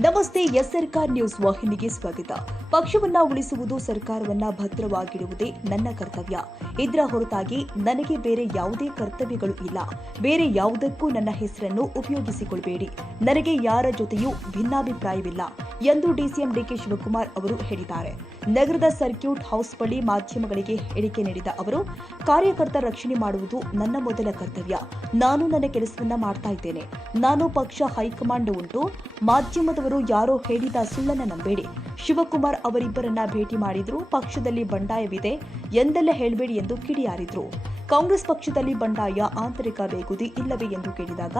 ನಮಸ್ತೆ, ಎಸ್ ಸರ್ಕಾರ್ ನ್ಯೂಸ್ ವಾಹಿನಿಗೆ ಸ್ವಾಗತ. ಪಕ್ಷವನ್ನ ಉಳಿಸುವುದು ಸರ್ಕಾರವನ್ನ ಭದ್ರವಾಗಿಡುವುದೇ ನನ್ನ ಕರ್ತವ್ಯ. ಇದರ ಹೊರತಾಗಿ ನನಗೆ ಬೇರೆ ಯಾವುದೇ ಕರ್ತವ್ಯಗಳು ಇಲ್ಲ. ಬೇರೆ ಯಾವುದಕ್ಕೂ ನನ್ನ ಹೆಸರನ್ನು ಉಪಯೋಗಿಸಿಕೊಳ್ಬೇಡಿ. ನನಗೆ ಯಾರ ಜೊತೆಯೂ ಭಿನ್ನಾಭಿಪ್ರಾಯವಿಲ್ಲ ಎಂದು ಡಿಸಿಎಂ ಡಿಕೆ ಶಿವಕುಮಾರ್ ಅವರು ಹೇಳಿದ್ದಾರೆ. ನಗರದ ಸರ್ಕ್ಯೂಟ್ ಹೌಸ್ ಬಳಿ ಮಾಧ್ಯಮಗಳಿಗೆ ಹೇಳಿಕೆ ನೀಡಿದ ಅವರು ಕಾರ್ಯಕರ್ತರ ರಕ್ಷಣೆ ಮಾಡುವುದು ನನ್ನ ಮೊದಲ ಕರ್ತವ್ಯ. ನಾನು ನನ್ನ ಕೆಲಸವನ್ನ ಮಾಡ್ತಾ ಇದ್ದೇನೆ. ನಾನು ಪಕ್ಷ ಹೈಕಮಾಂಡ್ ಉಂಟು. ಮಾಧ್ಯಮದವರು ಯಾರೋ ಹೇಳಿದ ಸುಳ್ಳನ್ನ ನಂಬೇಡಿ. ಶಿವಕುಮಾರ್ ಅವರಿಬ್ಬರನ್ನ ಭೇಟಿ ಮಾಡಿದ್ರು. ಪಕ್ಷದಲ್ಲಿ ಬಂಡಾಯವಿದೆ. ಎಂದೆಲ್ಲ ಹೇಳಬೇಡಿ ಎಂದು ಕಿಡಿಯಾರಿದ್ರು. ಕಾಂಗ್ರೆಸ್ ಪಕ್ಷದಲ್ಲಿ ಬಂಡಾಯ ಆಂತರಿಕ ಬೇಗುದಿ ಇಲ್ಲವೇ ಎಂದು ಕೇಳಿದಾಗ,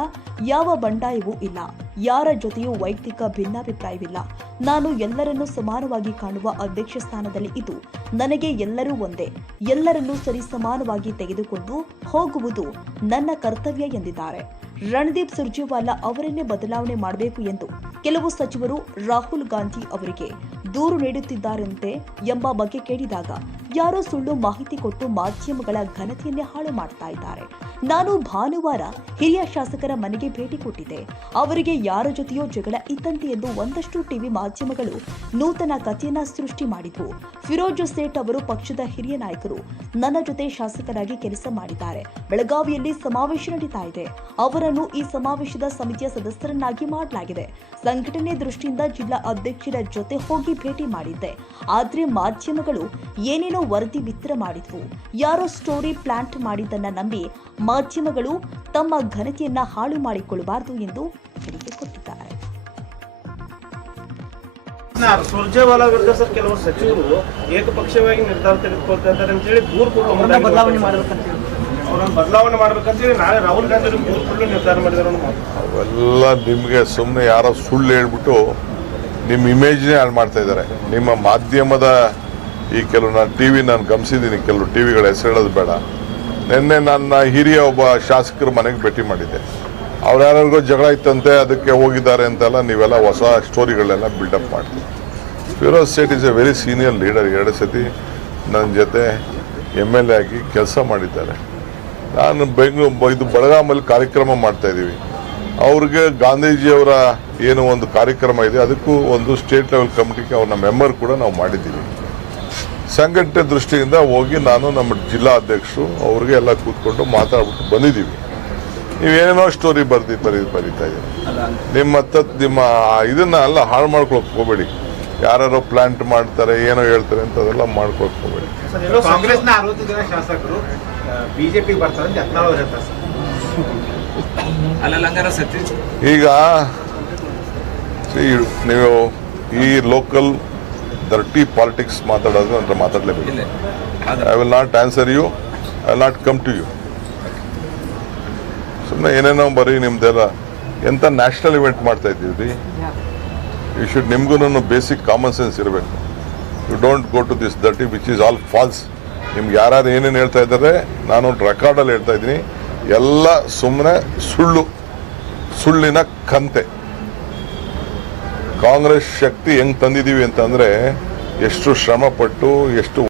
ಯಾವ ಬಂಡಾಯವೂ ಇಲ್ಲ. ಯಾರ ಜೊತೆಯೂ ವೈಯಕ್ತಿಕ ಭಿನ್ನಾಭಿಪ್ರಾಯವಿಲ್ಲ. ನಾನು ಎಲ್ಲರನ್ನೂ ಸಮಾನವಾಗಿ ಕಾಣುವ ಅಧ್ಯಕ್ಷ ಸ್ಥಾನದಲ್ಲಿ ಇದು ನನಗೆ ಎಲ್ಲರೂ ಒಂದೇ. ಎಲ್ಲರನ್ನೂ ಸರಿ ಸಮಾನವಾಗಿ ತೆಗೆದುಕೊಂಡು ಹೋಗುವುದು ನನ್ನ ಕರ್ತವ್ಯ ಎಂದಿದ್ದಾರೆ. ರಣದೀಪ್ ಸುರ್ಜೇವಾಲಾ ಅವರನ್ನೇ ಬದಲಾವಣೆ ಮಾಡಬೇಕು ಎಂದು ಕೆಲವು ಸಚಿವರು ರಾಹುಲ್ ಗಾಂಧಿ ಅವರಿಗೆ ದೂರು ನೀಡುತ್ತಿದ್ದಾರಂತೆ ಎಂಬ ಬಗ್ಗೆ ಕೇಳಿದಾಗ ಯಾರೋ ಸುಳ್ಳು ಮಾಹಿತಿ ಕೊಟ್ಟು ಮಾಧ್ಯಮಗಳ ಘನತೆಯನ್ನೇ ಹಾಳು ಮಾಡ್ತಾ ಇದ್ದಾರೆ. ನಾನು ಭಾನುವಾರ ಹಿರಿಯ ಶಾಸಕರ ಮನೆಗೆ ಭೇಟಿ ಕೊಟ್ಟಿದ್ದೆ. ಅವರಿಗೆ ಯಾರ ಜೊತೆಯೋ ಜಗಳ ಇದ್ದಂತೆ ಎಂದು ಒಂದಷ್ಟು ಟಿವಿ ಮಾಧ್ಯಮಗಳು ನೂತನ ಕಥೆಯನ್ನ ಸೃಷ್ಟಿ ಮಾಡಿದ್ವು. ಫಿರೋಜ್ ಸೇಠ್ ಅವರು ಪಕ್ಷದ ಹಿರಿಯ ನಾಯಕರು ನನ್ನ ಜೊತೆ ಶಾಸಕರಾಗಿ ಕೆಲಸ ಮಾಡಿದ್ದಾರೆ. ಬೆಳಗಾವಿಯಲ್ಲಿ ಸಮಾವೇಶ ನಡೀತಾ ಇದೆ. ಅವರನ್ನು ಈ ಸಮಾವೇಶದ ಸಮಿತಿಯ ಸದಸ್ಯರನ್ನಾಗಿ ಮಾಡಲಾಗಿದೆ. ಸಂಘಟನೆ ದೃಷ್ಟಿಯಿಂದ ಜಿಲ್ಲಾ ಅಧ್ಯಕ್ಷರ ಜೊತೆ ಹೋಗಿ ಭೇಟಿ ಮಾಡಿದ್ದೆ. ಆದ್ರೆ ಮಾಧ್ಯಮಗಳು ಏನೇನೋ ವರದಿ ಬಿತ್ತರ ಮಾಡಿದ್ರು ಯಾರೋ ಸ್ಟೋರಿ ಪ್ಲಾಂಟ್ ಮಾಡಿದ್ದನ್ನ ನಂಬಿ ಮಾಧ್ಯಮಗಳು ತಮ್ಮ ಘನತೆಯನ್ನ ಹಾಳು ಮಾಡಿಕೊಳ್ಳಬಾರದು ಎಂದು ಹೇಳಿಕೆ ಕೊಟ್ಟಿದ್ದಾರೆ. ಸುರ್ಜೇವಾಲಾ ವಿರುದ್ಧ ಸರ್ ಕೆಲವು ಸಚಿವರು ಏಕಪಕ್ಷವಾಗಿ ನಿರ್ಧಾರ ತೆಗೆದುಕೊಳ್ತಾ ಇದ್ದಾರೆ ಅಂತ ಹೇಳಿ ದೂರು ಅವ್ರನ್ನ ಬದಲಾವಣೆ ಮಾಡಬೇಕಂತ ಹೇಳಿ. ಅವ್ರನ್ನ ಬದಲಾವಣೆ ಮಾಡ್ಬೇಕಂತ ಹೇಳಿ ನಾಳೆ ರಾಹುಲ್ ಗಾಂಧಿ ಅವರು ದೂರು ನಿರ್ಧಾರ ಮಾಡಿದಾರೆ. ಅವೆಲ್ಲ ನಿಮಗೆ ಸುಮ್ಮನೆ ಯಾರೋ ಸುಳ್ಳು ಹೇಳ್ಬಿಟ್ಟು ನಿಮ್ಮ ಇಮೇಜ್ನೇ ಹಾಳು ಮಾಡ್ತಾ ಇದ್ದಾರೆ. ನಿಮ್ಮ ಮಾಧ್ಯಮದ ಈ ಕೆಲವು ನಾನು ಟಿ ವಿ ನಾನು ಗಮನಿಸಿದ್ದೀನಿ ಕೆಲವು ಟಿ ವಿಗಳ ಹೆಸರು ಬೇಡ. ನಿನ್ನೆ ನನ್ನ ಹಿರಿಯ ಒಬ್ಬ ಶಾಸಕರ ಮನೆಗೆ ಭೇಟಿ ಮಾಡಿದ್ದೆ. ಅವ್ರು ಯಾರ್ಯಾರಿಗೋ ಜಗಳ ಇತ್ತಂತೆ, ಅದಕ್ಕೆ ಹೋಗಿದ್ದಾರೆ ಅಂತೆಲ್ಲ ನೀವೆಲ್ಲ ಹೊಸ ಸ್ಟೋರಿಗಳೆಲ್ಲ ಬಿಲ್ಡಪ್ ಮಾಡಿ. Feroz Sait is a very senior leader ಎರಡು ಸತಿ ನನ್ನ ಜೊತೆ ಎಂ ಎಲ್ ಎ ಆಗಿ ಕೆಲಸ ಮಾಡಿದ್ದಾರೆ. ನಾನು ಬೆಂಗಳೂರು ಇದು ಬೆಳಗಾಮಲ್ಲಿ ಕಾರ್ಯಕ್ರಮ ಮಾಡ್ತಾ ಇದ್ದೀವಿ. ಅವ್ರಿಗೆ ಗಾಂಧೀಜಿಯವರ ಏನು ಒಂದು ಕಾರ್ಯಕ್ರಮ ಇದೆ, ಅದಕ್ಕೂ ಒಂದು ಸ್ಟೇಟ್ ಲೆವೆಲ್ ಕಮಿಟಿಗೆ ಅವ್ರನ್ನ ಮೆಂಬರ್ ಕೂಡ ನಾವು ಮಾಡಿದ್ದೀವಿ. ಸಂಘಟನೆ ದೃಷ್ಟಿಯಿಂದ ಹೋಗಿ ನಾನು ನಮ್ಮ ಜಿಲ್ಲಾ ಅಧ್ಯಕ್ಷರು ಅವ್ರಿಗೆ ಎಲ್ಲ ಕೂತ್ಕೊಂಡು ಮಾತಾಡ್ಬಿಟ್ಟು ಬಂದಿದ್ದೀವಿ. ನೀವೇನೇನೋ ಸ್ಟೋರಿ ಬರ್ದಿ ಬರೀ ಬರೀತಾ ಇದ್ದೀರಿ. ನಿಮ್ಮ ಹತ್ತ ನಿಮ್ಮ ಇದನ್ನ ಎಲ್ಲ ಹಾಳು ಮಾಡ್ಕೊಳಕ್ ಹೋಗಬೇಡಿ. ಯಾರು ಪ್ಲಾಂಟ್ ಮಾಡ್ತಾರೆ ಏನೋ ಹೇಳ್ತಾರೆ ಅಂತ ಅದೆಲ್ಲ ಮಾಡ್ಕೊಳಕ್ ಹೋಗ್ಬೇಡಿ. ಕಾಂಗ್ರೆಸ್ನ ಅರವತ್ತು ಜನ ಶಾಸಕರು ಬಿಜೆಪಿಗೆ ಬರ್ತಾರೆ ಈಗ ನೀವು ಈ ಲೋಕಲ್ ದರ್ಟಿ ಪಾಲಿಟಿಕ್ಸ್ ಮಾತಾಡೋದು ಅಂತ ಮಾತಾಡಲೇಬೇಕು. I will not answer you I will not come to you ಸುಮ್ಮನೆ ಏನೇನೋ ಬರೀ ನಿಮ್ದೆಲ್ಲ ಎಂಥ ನ್ಯಾಷನಲ್ ಇವೆಂಟ್ ಮಾಡ್ತಾ ಇದ್ದೀವಿ ರೀ ಯು ಶುಡ್ ನಿಮ್ಗೂ ಬೇಸಿಕ್ ಕಾಮನ್ ಸೆನ್ಸ್ ಇರಬೇಕು. You don't go to this dirty which is all false ನಿಮ್ಗೆ ಯಾರ್ಯಾರು ಏನೇನು ಹೇಳ್ತಾ ಇದ್ದಾರೆ ನಾನು ರೆಕಾರ್ಡಲ್ಲಿ ಹೇಳ್ತಾ ಇದ್ದೀನಿ. ಎಲ್ಲ ಸುಮ್ಮನೆ ಸುಳ್ಳು ಸುಳ್ಳಿನ ಕಂತೆ. ಕಾಂಗ್ರೆಸ್ ಶಕ್ತಿ ಹೆಂಗ್ ತಂದಿದೀವಿ ಅಂತಂದ್ರೆ ಎಷ್ಟು ಶ್ರಮ ಪಟ್ಟು ಎಷ್ಟು